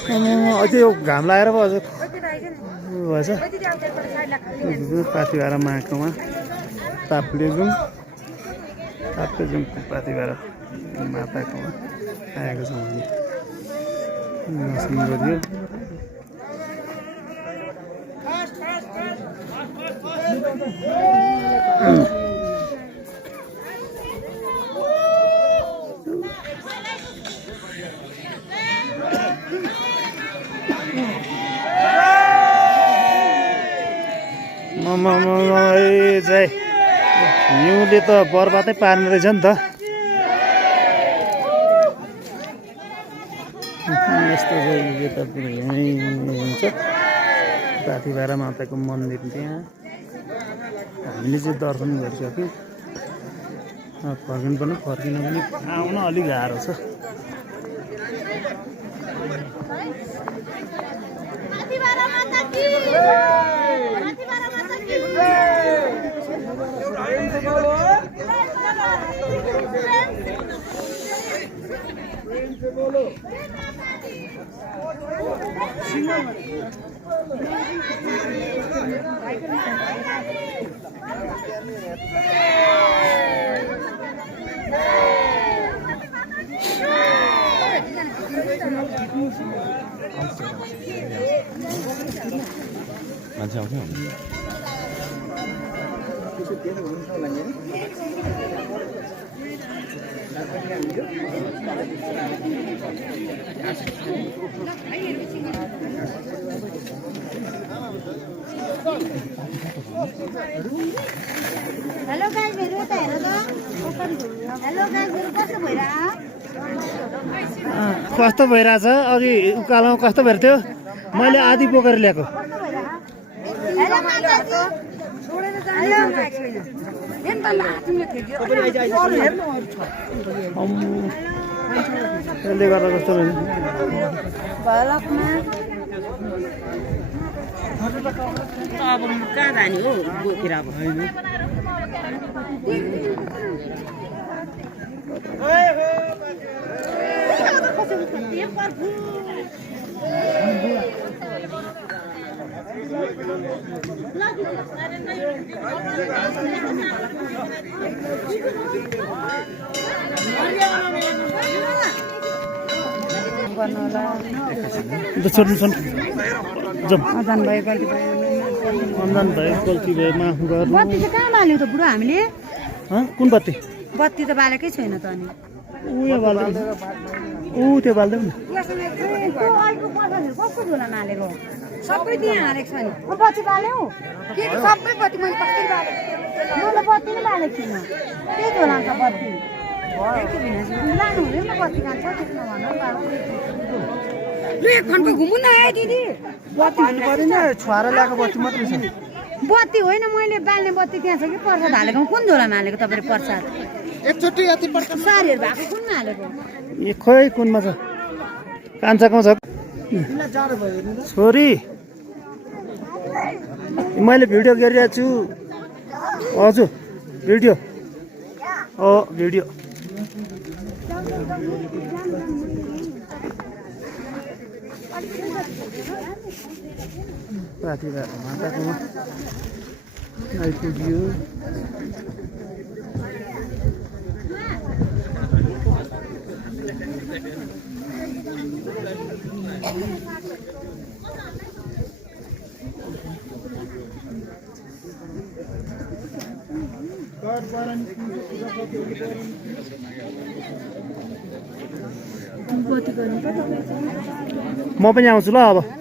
अझै यो घाम लागेर पो अझ भएछ पाथी भएर माकोमा ताप्लेजुङ पाथी भएर माताकोमा आएको छौँ हामी दर्शन गरियो जय हिउँले त बर्बादै पार्ने रहेछ नि त यस्तो चाहिँ यता यहीँ हुन्छ पाथी भएर माताको मन्दिर त्यहाँ हामीले चाहिँ दर्शन गरिसक्यौँ फर्किनु पनि आउन अलिक गाह्रो छ मान्छे आउँछ हेलो गाइस मेरो त हेर त हेलो गाइस मेरो कस्तो भइराछ कस्तो भइरहेछ अघि उकालोमा कस्तो भएर थियो मैले आधी बोकेर ल्याएको हेलो माताजी छोडेर त्यसले गर्दा कस्तो रहेछ अब कहाँ जाने हो बोकेर अब छोड्नु छन् जाउँ अजान भयो गल्ती भयो अन्जान भयो गल्ती भयो माफ गर्नु बत्ती चाहिँ कहाँ बाल्यो त बुढो हामीले कुन बत्ती बत्ती त बालेकै छैन त अनि उयो बाल्दै त्यो बाल्दै नि कस्तो झोला हालेको सबै त्यहाँ हालेको छ नि बत्ती बाल्यौ के सबै बत्ती मैले कसरी बालेको मैले बत्ती नै बालेको छुइनँ त्यही झोला छ बत्ती लानु हुँदैन न बत्ती खान्छ त्यसमा भन्नु एक खण्डको घुम्नु न है दिदी बत्ती हुनु पर्यो नि छोरा ल्याएको बत्ती मात्रै छ बत्ती होइन मैले बाल्ने बत्ती त्यहाँ छ कि प्रसाद हालेको कुन झोलामा हालेको तपाईँले प्रसाद एकचोटि यति पर्छ सारीहरू भएको कुनमा हालेको ए खोइ कुनमा छ कान्छाको छ छोरी मैले भिडियो गरिरहेको छु हजुर भिडियो भिडियो पाथी भएर माताकोमा आइपुग्यो म पनि आउँछु ल अब